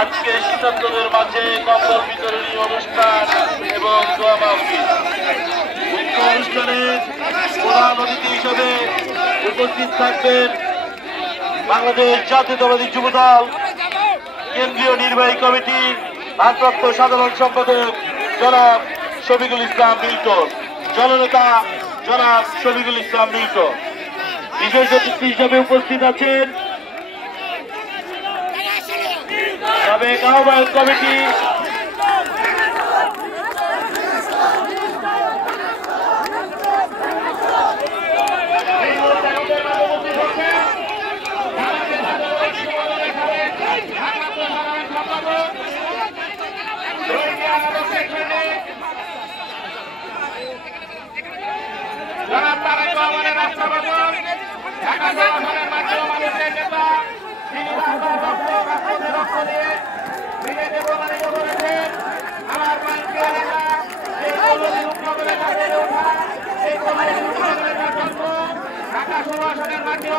আজকে শীতার্তদের মাঝে কম্বল বিতরণী অনুষ্ঠান এবং দোয়া মাহফিল। উক্ত অনুষ্ঠানের প্রধান অতিথি হিসেবে উপস্থিত থাকবেন বাংলাদেশ জাতীয়তাবাদী যুবদল কেন্দ্রীয় নির্বাহী কমিটির ভারপ্রাপ্ত সাধারণ সম্পাদক জনাব শফিকুল ইসলাম মিল্টন, জননেতা জনাব শফিকুল ইসলাম মিল্টন। বিশেষ অতিথি হিসেবে উপস্থিত আছেন সাবেক আহ্বায়ক কমিটি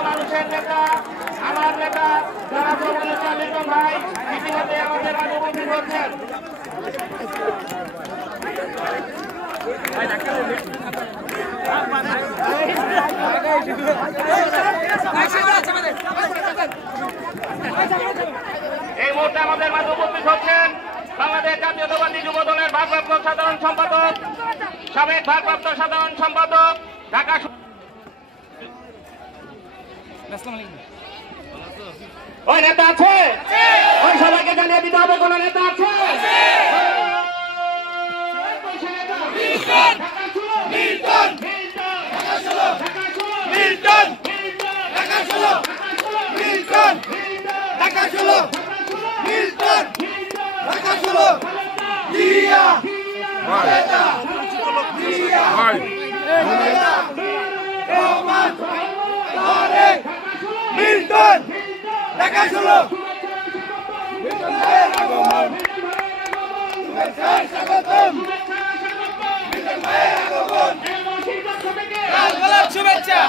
মানুষের নেতা আমার নেতা যারা ভাই ইতিমধ্যে আমাদের মাঝে উপস্থিত হচ্ছেন। এই মুহূর্তে আমাদের মাঝে উপস্থিত হচ্ছেন বাংলাদেশ জাতীয়তাবাদী যুব দলের ভারপ্রাপ্ত সাধারণ সম্পাদক, সাবেক ভারপ্রাপ্ত সাধারণ সম্পাদক ঢাকা। ওই নেতা আছে? ওই সবাইকে জানিয়ে দিতে হবে কোন নেতা আছে? মিল্টন ঢাকা 16 মিল্টন ভাইয়ের আগমন স্বাগতম মিল্টন ভাইয়ের আগমন শুভেচ্ছা।